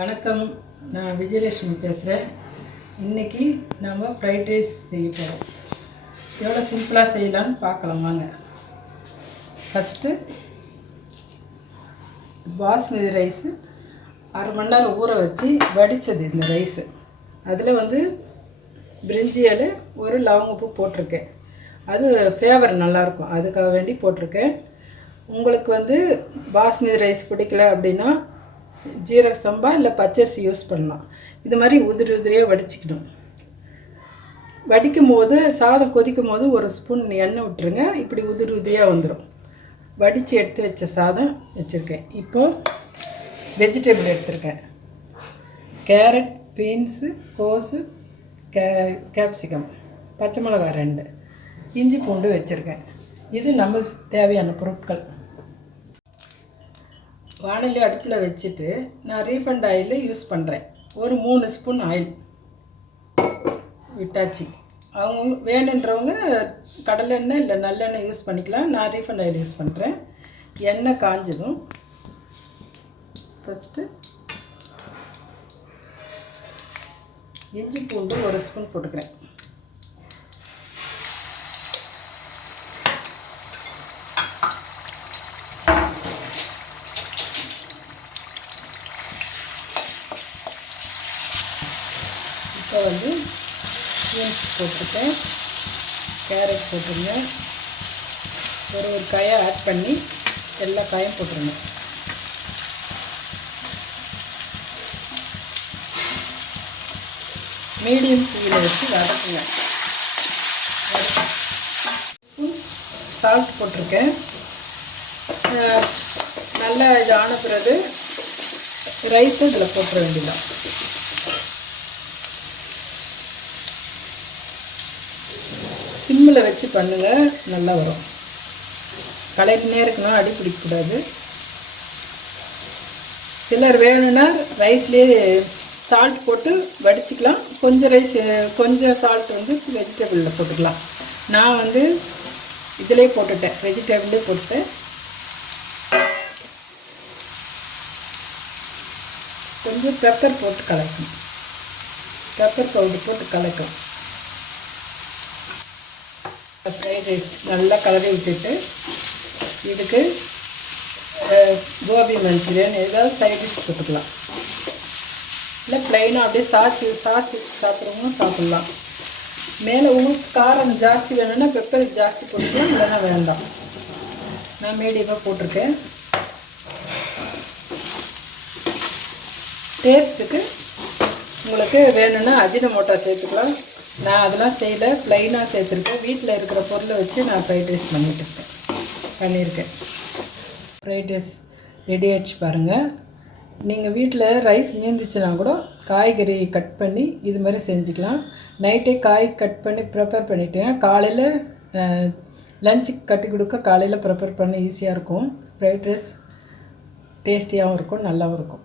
வணக்கம், நான் விஜயலட்சுமி பேசுகிறேன். இன்றைக்கி நம்ம ஃப்ரைட் ரைஸ் செய்ய போகிறோம். எவ்வளோ சிம்பிளாக செய்யலான்னு பார்க்கலாம் வாங்க. ஃபஸ்ட்டு பாஸ்மதி ரைஸு அரை மணி நேரம் ஊற வச்சு வடித்தது இந்த ரைஸு. அதில் பிரிஞ்சி இலை ஒரு லவங்கப்பூ போட்டிருக்கேன். அது ஃப்ளேவர் நல்லாயிருக்கும், அதுக்காக வேண்டி போட்டிருக்கேன். உங்களுக்கு பாஸ்மதி ரைஸ் பிடிக்கல அப்படின்னா ஜீரக சம்பா இல்லை பச்சரிசி யூஸ் பண்ணலாம். இது மாதிரி உதிரி உதிரியாக வடிச்சிக்கணும். வடிக்கும் போது சாதம் கொதிக்கும் போது ஒரு ஸ்பூன் எண்ணெய் விட்டுருங்க. இப்படி உதிரி உதிரியாக வந்துடும். வடித்து எடுத்து வச்ச சாதம் வச்சுருக்கேன். இப்போது வெஜிடபிள் எடுத்துருக்கேன். கேரட், பீன்ஸு, கோஸு, கேப்சிகம், பச்சை மிளகாய் 2, இஞ்சி பூண்டு வச்சுருக்கேன். இது நம்ம தேவையான பொருட்கள். வாணலி அடுப்பில் வச்சுட்டு நான் ரீஃபண்ட் ஆயில் யூஸ் பண்ணுறேன். ஒரு 3 ஸ்பூன் ஆயில் விட்டாச்சு. அவங்க வேணுன்றவங்க கடலை எண்ணெய் இல்லை நல்லெண்ணெய் யூஸ் பண்ணிக்கலாம். நான் ரீஃபண்ட் ஆயில் யூஸ் பண்ணுறேன். எண்ணெய் காஞ்சதும் ஃபஸ்ட்டு இஞ்சி பூண்டு 1 ஸ்பூன் போட்டுக்கிறேன். இப்போ பீன்ஸ் போட்டிருக்கேன், கேரட் போட்டுருங்க. ஒரு காயை ஆட் பண்ணி எல்லா காயும் போட்டுருங்க. மீடியம் தீயில் வச்சு வதக்குங்க. சால்ட் போட்டிருக்கேன். நல்லா இது ஆன பிறகு ரைஸு இதில் போட்டுற வேண்டியதான். சிம்மில் வச்சு பண்ணுங்கள், நல்லா வரும். கலரினே இருக்கணும், அடி பிடிக்கக்கூடாது. சிலர் வேணும்னா ரைஸ்லேயே சால்ட் போட்டு வடிச்சிக்கலாம். கொஞ்சம் சால்ட் வெஜிடபிளில் போட்டுக்கலாம். நான் இதிலே போட்டுட்டேன், வெஜிடபிளே போட்டுட்டேன். கொஞ்சம் பெப்பர் போட்டு கலக்கணும். பெப்பர் பவுடர் போட்டு கலக்கணும். ஃப்ரைட் ரைஸ் நல்லா கலரி விட்டுட்டு இதுக்கு கோபி மஞ்சூரியன் ஏதாவது சைட் டிஷ் போட்டுக்கலாம். இல்லை ப்ளைனாக அப்படியே சாஸ் வச்சு சாப்பிட்றவங்களும் சாப்பிட்லாம். மேலே உங்களுக்கு காரம் ஜாஸ்தி வேணும்னா பெப்பர் ஜாஸ்தி போட்டுக்கலாம், இல்லைன்னா வேண்டாம். நான் மீடியமாக போட்டிருக்கேன். டேஸ்ட்டுக்கு உங்களுக்கு வேணும்னா அஜினமோட்டோ சேர்த்துக்கலாம். நான் அதெல்லாம் செய்யலை, ப்ளைனாக சேர்த்துருக்கேன். வீட்டில் இருக்கிற பொருளை வச்சு நான் ஃப்ரைட் ரைஸ் பண்ணியிருக்கேன். ஃப்ரைட் ரைஸ் ரெடி ஆகிடுச்சு பாருங்கள். நீங்கள் வீட்டில் ரைஸ் மீந்துச்சுன்னா கூட காய்கறி கட் பண்ணி இது மாதிரி செஞ்சுக்கலாம். நைட்டே காய் கட் பண்ணி ப்ரிப்பேர் பண்ணிவிட்டேன். காலையில் லஞ்சுக்கு கட்டி கொடுக்க காலையில் ப்ரிப்பேர் பண்ண ஈஸியாக இருக்கும். ஃப்ரைட் ரைஸ் டேஸ்டியாகவும் இருக்கும், நல்லாவும் இருக்கும்.